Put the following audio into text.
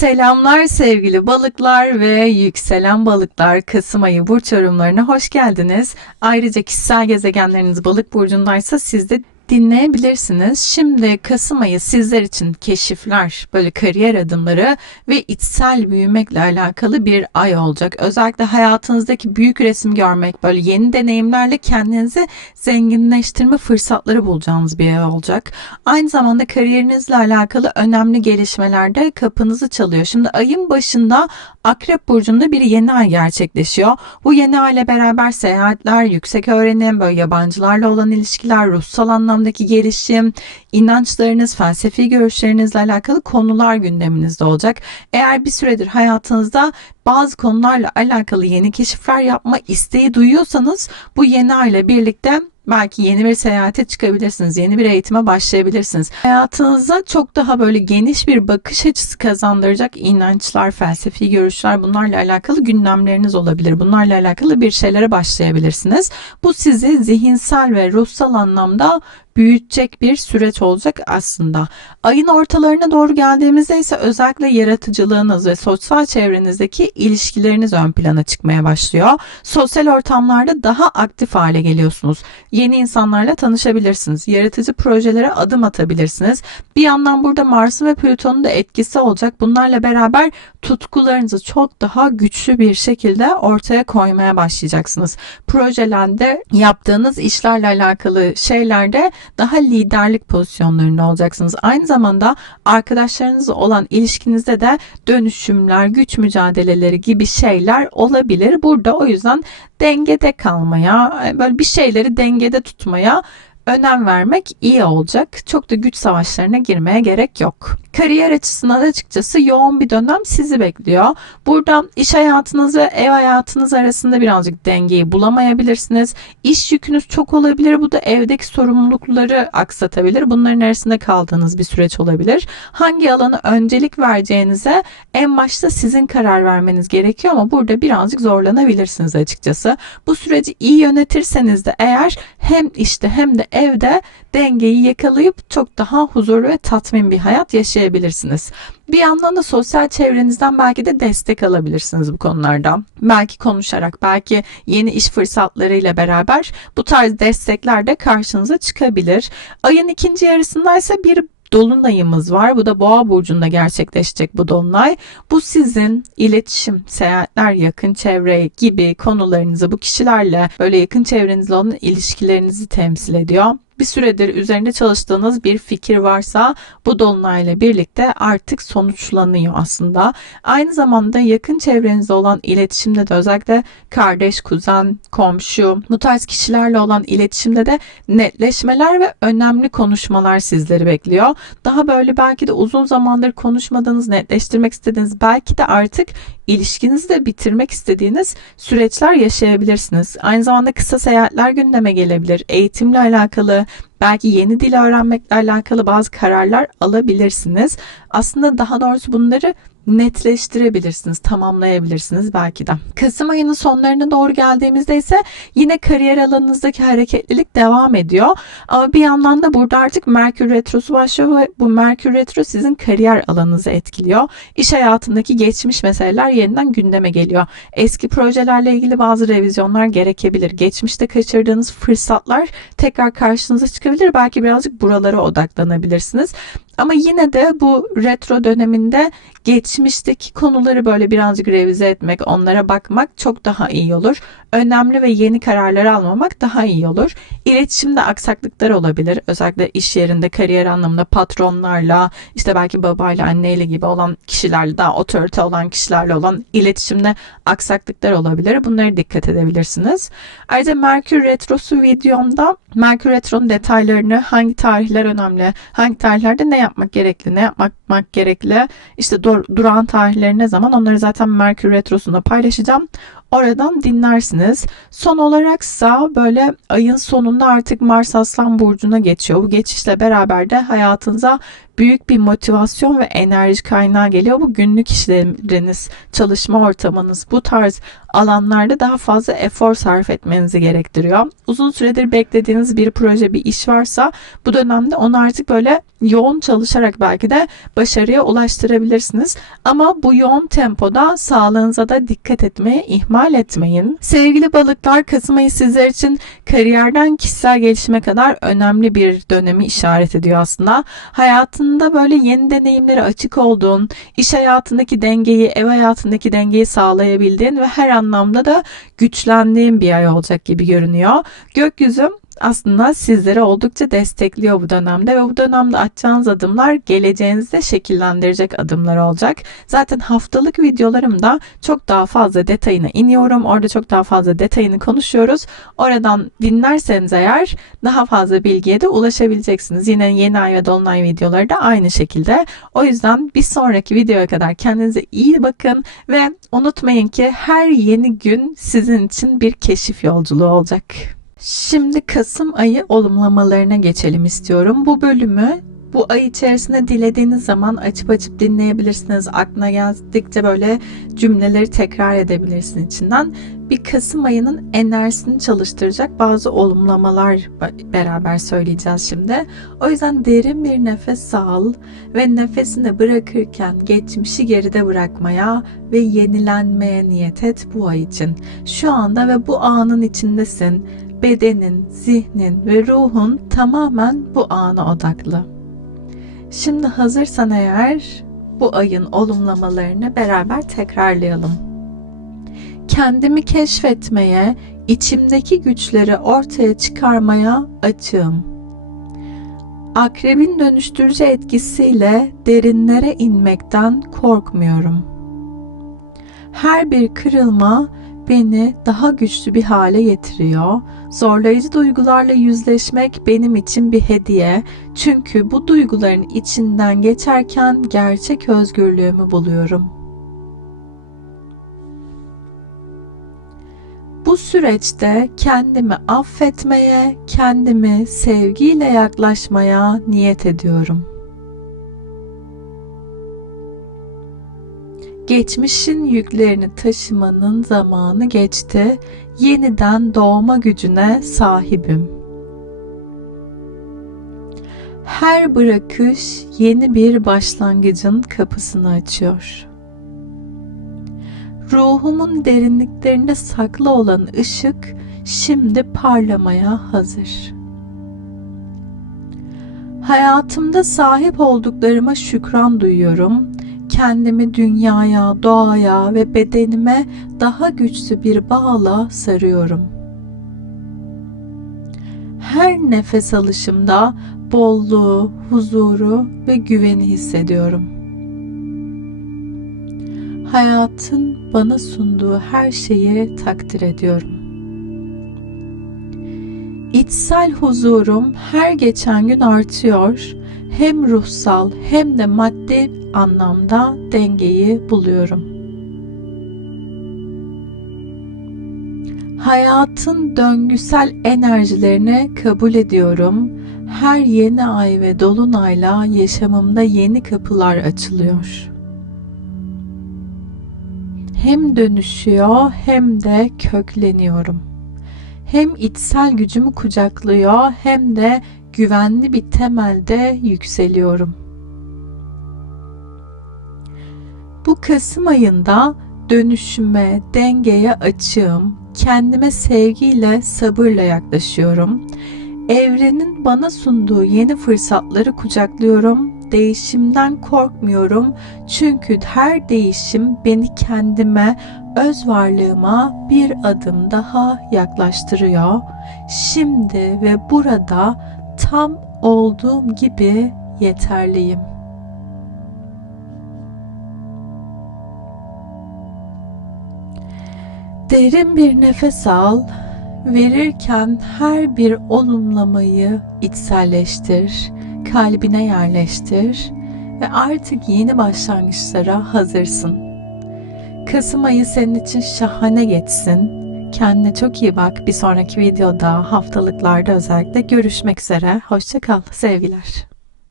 Selamlar sevgili balıklar ve yükselen balıklar. Kasım ayı burç yorumlarına hoş geldiniz. Ayrıca kişisel gezegenleriniz balık burcundaysa siz de dinleyebilirsiniz. Şimdi Kasım ayı sizler için keşifler, böyle kariyer adımları ve içsel büyümekle alakalı bir ay olacak. Özellikle hayatınızdaki büyük resim görmek, böyle yeni deneyimlerle kendinizi zenginleştirme fırsatları bulacağınız bir ay olacak. Aynı zamanda kariyerinizle alakalı önemli gelişmeler de kapınızı çalıyor. Şimdi ayın başında Akrep Burcu'nda bir yeni ay gerçekleşiyor. Bu yeni ay ile beraber seyahatler, yüksek öğrenim, böyle yabancılarla olan ilişkiler, ruhsal anlamdaki gelişim, inançlarınız, felsefi görüşlerinizle alakalı konular gündeminizde olacak. Eğer bir süredir hayatınızda bazı konularla alakalı yeni keşifler yapma isteği duyuyorsanız bu yeni ay ile birlikte Belki yeni bir seyahate çıkabilirsiniz, yeni bir eğitime başlayabilirsiniz. Hayatınıza çok daha böyle geniş bir bakış açısı kazandıracak inançlar, felsefi görüşler bunlarla alakalı gündemleriniz olabilir. Bunlarla alakalı bir şeylere başlayabilirsiniz. Bu sizi zihinsel ve ruhsal anlamda büyütecek bir süreç olacak aslında. Ayın ortalarına doğru geldiğimizde ise özellikle yaratıcılığınız ve sosyal çevrenizdeki ilişkileriniz ön plana çıkmaya başlıyor. Sosyal ortamlarda daha aktif hale geliyorsunuz. Yeni insanlarla tanışabilirsiniz. Yaratıcı projelere adım atabilirsiniz. Bir yandan burada Mars'ın ve Plüton'un da etkisi olacak. Bunlarla beraber tutkularınızı çok daha güçlü bir şekilde ortaya koymaya başlayacaksınız. Projelerde yaptığınız işlerle alakalı şeylerde daha liderlik pozisyonlarında olacaksınız. Aynı zamanda arkadaşlarınızla olan ilişkinizde de dönüşümler, güç mücadeleleri gibi şeyler olabilir. Burada o yüzden dengede kalmaya, böyle bir şeyleri dengede tutmaya önem vermek iyi olacak. Çok da güç savaşlarına girmeye gerek yok. Kariyer açısından açıkçası yoğun bir dönem sizi bekliyor. Burada iş hayatınız ve ev hayatınız arasında birazcık dengeyi bulamayabilirsiniz. İş yükünüz çok olabilir. Bu da evdeki sorumlulukları aksatabilir. Bunların arasında kaldığınız bir süreç olabilir. Hangi alana öncelik vereceğinize en başta sizin karar vermeniz gerekiyor ama burada birazcık zorlanabilirsiniz açıkçası. Bu süreci iyi yönetirseniz de eğer hem işte hem de evde dengeyi yakalayıp çok daha huzurlu ve tatmin bir hayat yaşayabilirsiniz. Bir yandan da sosyal çevrenizden belki de destek alabilirsiniz bu konularda. Belki konuşarak, belki yeni iş fırsatlarıyla beraber bu tarz destekler de karşınıza çıkabilir. Ayın ikinci yarısında ise bir dolunayımız var. Bu da Boğa burcunda gerçekleşecek bu dolunay. Bu sizin iletişim, seyahatler, yakın çevre gibi konularınızı bu kişilerle böyle yakın çevrenizle olan ilişkilerinizi temsil ediyor bir süredir üzerinde çalıştığınız bir fikir varsa bu dolunayla birlikte artık sonuçlanıyor aslında. Aynı zamanda yakın çevrenizde olan iletişimde de özellikle kardeş, kuzen, komşu bu tarz kişilerle olan iletişimde de netleşmeler ve önemli konuşmalar sizleri bekliyor. Daha böyle belki de uzun zamandır konuşmadığınız, netleştirmek istediğiniz belki de artık ilişkinizi de bitirmek istediğiniz süreçler yaşayabilirsiniz. Aynı zamanda kısa seyahatler gündeme gelebilir. Eğitimle alakalı, belki yeni dil öğrenmekle alakalı bazı kararlar alabilirsiniz. Aslında daha doğrusu bunları netleştirebilirsiniz, tamamlayabilirsiniz belki de. Kasım ayının sonlarına doğru geldiğimizde ise yine kariyer alanınızdaki hareketlilik devam ediyor. Ama bir yandan da burada artık Merkür Retrosu başlıyor ve bu Merkür Retro sizin kariyer alanınızı etkiliyor. İş hayatındaki geçmiş meseleler yeniden gündeme geliyor. Eski projelerle ilgili bazı revizyonlar gerekebilir. Geçmişte kaçırdığınız fırsatlar tekrar karşınıza çıkabilir. Belki birazcık buralara odaklanabilirsiniz. Ama yine de bu retro döneminde geçmişteki konuları böyle birazcık revize etmek, onlara bakmak çok daha iyi olur. Önemli ve yeni kararlar almamak daha iyi olur. İletişimde aksaklıklar olabilir. Özellikle iş yerinde kariyer anlamında patronlarla, işte belki babayla, anneyle gibi olan kişilerle, daha otorite olan kişilerle olan iletişimde aksaklıklar olabilir. Bunlara dikkat edebilirsiniz. Ayrıca Merkür Retrosu videomda Merkür Retro'nun detaylarını, hangi tarihler önemli, hangi tarihlerde ne yapmak gerekli, ne yapmak gerekli, işte dur duran tarihleri ne zaman onları zaten Merkür Retrosu'nda paylaşacağım. Oradan dinlersiniz. Son olaraksa böyle ayın sonunda artık Mars Aslan Burcu'na geçiyor. Bu geçişle beraber de hayatınıza büyük bir motivasyon ve enerji kaynağı geliyor. Bu günlük işleriniz, çalışma ortamınız bu tarz alanlarda daha fazla efor sarf etmenizi gerektiriyor. Uzun süredir beklediğiniz bir proje, bir iş varsa bu dönemde onu artık böyle yoğun çalışarak belki de başarıya ulaştırabilirsiniz. Ama bu yoğun tempoda sağlığınıza da dikkat etmeye ihmal etmeyin. Sevgili balıklar Kasım ayı sizler için kariyerden kişisel gelişime kadar önemli bir dönemi işaret ediyor aslında. Hayatında böyle yeni deneyimlere açık olduğun, iş hayatındaki dengeyi, ev hayatındaki dengeyi sağlayabildiğin ve her anlamda da güçlendiğin bir ay olacak gibi görünüyor. Gökyüzü aslında sizleri oldukça destekliyor bu dönemde ve bu dönemde atacağınız adımlar geleceğinizde şekillendirecek adımlar olacak. Zaten haftalık videolarımda çok daha fazla detayına iniyorum. Orada çok daha fazla detayını konuşuyoruz. Oradan dinlerseniz eğer daha fazla bilgiye de ulaşabileceksiniz. Yine yeni ay ve dolunay videoları da aynı şekilde. O yüzden bir sonraki videoya kadar kendinize iyi bakın ve unutmayın ki her yeni gün sizin için bir keşif yolculuğu olacak. Şimdi Kasım ayı olumlamalarına geçelim istiyorum. Bu bölümü bu ay içerisinde dilediğiniz zaman açıp açıp dinleyebilirsiniz. Aklına geldikçe böyle cümleleri tekrar edebilirsiniz içinden. Bir Kasım ayının enerjisini çalıştıracak bazı olumlamalar beraber söyleyeceğiz şimdi. O yüzden derin bir nefes al ve nefesini bırakırken geçmişi geride bırakmaya ve yenilenmeye niyet et bu ay için. Şu anda ve bu anın içindesin bedenin, zihnin ve ruhun tamamen bu ana odaklı. Şimdi hazırsan eğer bu ayın olumlamalarını beraber tekrarlayalım. Kendimi keşfetmeye, içimdeki güçleri ortaya çıkarmaya açığım. Akrebin dönüştürücü etkisiyle derinlere inmekten korkmuyorum. Her bir kırılma beni daha güçlü bir hale getiriyor. Zorlayıcı duygularla yüzleşmek benim için bir hediye. Çünkü bu duyguların içinden geçerken gerçek özgürlüğümü buluyorum. Bu süreçte kendimi affetmeye, kendimi sevgiyle yaklaşmaya niyet ediyorum. Geçmişin yüklerini taşımanın zamanı geçti. Yeniden doğma gücüne sahibim. Her bırakış yeni bir başlangıcın kapısını açıyor. Ruhumun derinliklerinde saklı olan ışık şimdi parlamaya hazır. Hayatımda sahip olduklarıma şükran duyuyorum kendimi dünyaya, doğaya ve bedenime daha güçlü bir bağla sarıyorum. Her nefes alışımda bolluğu, huzuru ve güveni hissediyorum. Hayatın bana sunduğu her şeyi takdir ediyorum. İçsel huzurum her geçen gün artıyor hem ruhsal hem de maddi anlamda dengeyi buluyorum. Hayatın döngüsel enerjilerini kabul ediyorum. Her yeni ay ve dolunayla yaşamımda yeni kapılar açılıyor. Hem dönüşüyor hem de kökleniyorum. Hem içsel gücümü kucaklıyor hem de güvenli bir temelde yükseliyorum. Bu Kasım ayında dönüşüme, dengeye açığım. Kendime sevgiyle, sabırla yaklaşıyorum. Evrenin bana sunduğu yeni fırsatları kucaklıyorum. Değişimden korkmuyorum. Çünkü her değişim beni kendime, öz varlığıma bir adım daha yaklaştırıyor. Şimdi ve burada tam olduğum gibi yeterliyim. Derin bir nefes al. Verirken her bir olumlamayı içselleştir, kalbine yerleştir ve artık yeni başlangıçlara hazırsın. Kasım ayı senin için şahane geçsin. Kendine çok iyi bak. Bir sonraki videoda, haftalıklarda özellikle görüşmek üzere. Hoşça kal. Sevgiler.